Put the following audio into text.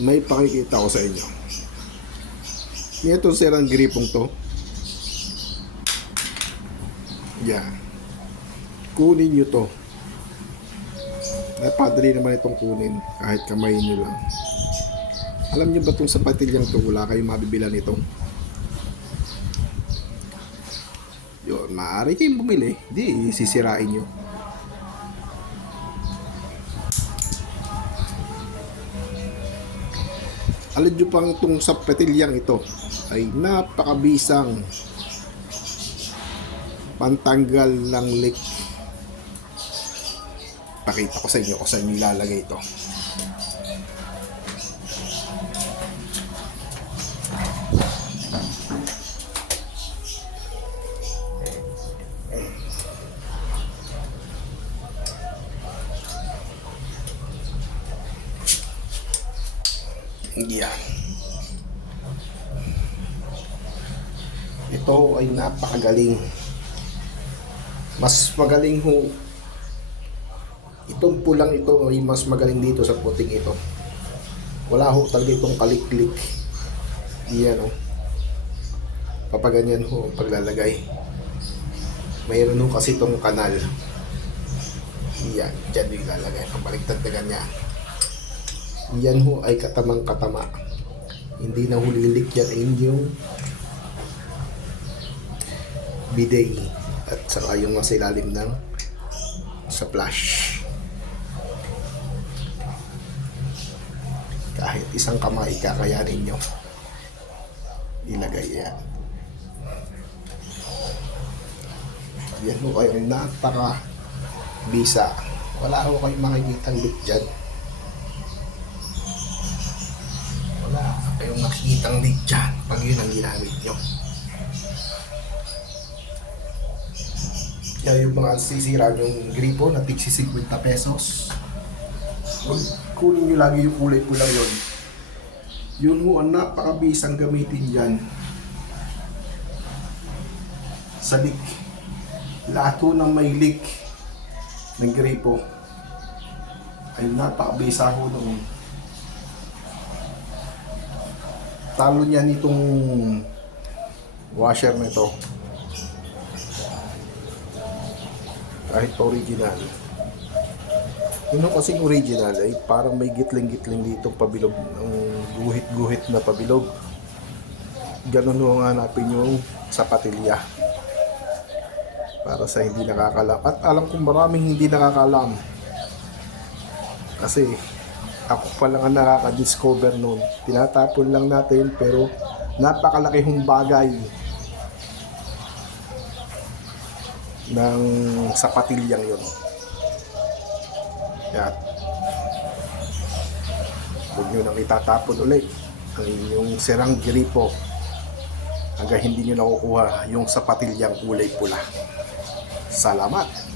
may pakikita ko sa inyo. Itong sirang gripong to. Yan. Kunin nyo to. Napadali naman itong kunin kahit kamay nyo lang. Alam nyo ba itong sapatilyang to wala kayong mabibilan nito? Yun, maaari kayong bumili. Di, sisirain nyo. Alam nyo pang itong sapatilyang ito ay napakabisang pantanggal ng leak. Pakita ko sa inyo kung saan ilalagay ito. Yan. Ito ay napakagaling. Mas magaling ho. Itong pulang ito ay mas magaling dito sa puting ito. Wala ho talaga itong kaliklik. Iyan o. Papaganyan ho ang paglalagay. Mayroon ho kasi itong kanal. Iyan, dyan yung ilalagay. Pabaliktad na ganyan. Yan ho ay katamang katama. Hindi na hulilik yan ay yung bidet at saka yung nasa ilalim ng sa flash. Kahit isang kamay kakayanin nyo ilagay yan. Yan ho kayo napaka bisa. Wala ho kayong makikita leak dyan. wala kayong makikitang leak pag yun ang ginamit nyo. Kaya yung mga sisira yung gripo na tigsi 50 pesos, huwag kunin nyo lagi yung kulay pula yun. Yun ho ang napakabisang gamitin dyan sa leak. Lahat ho ng may leak ng gripo ay napakabisa ho noon. Talo niya nitong washer nito kahit pa original. Yun yung kasing original ay parang may gitling-gitling dito pabilog ng guhit-guhit na pabilog. Ganun ho ang hanapin yung sapatilya para sa hindi nakakalam. At alam kong maraming hindi nakakalam. Kasi ako pa lang ang nakaka-discover noon. Tinatapon lang natin pero napakalaki hong bagay ng sapatilyang yon. Yan. Huwag nyo nang itatapon ulit ang inyong sirang gripo hanggang hindi nyo nakukuha yung sapatilyang kulay pula. Salamat!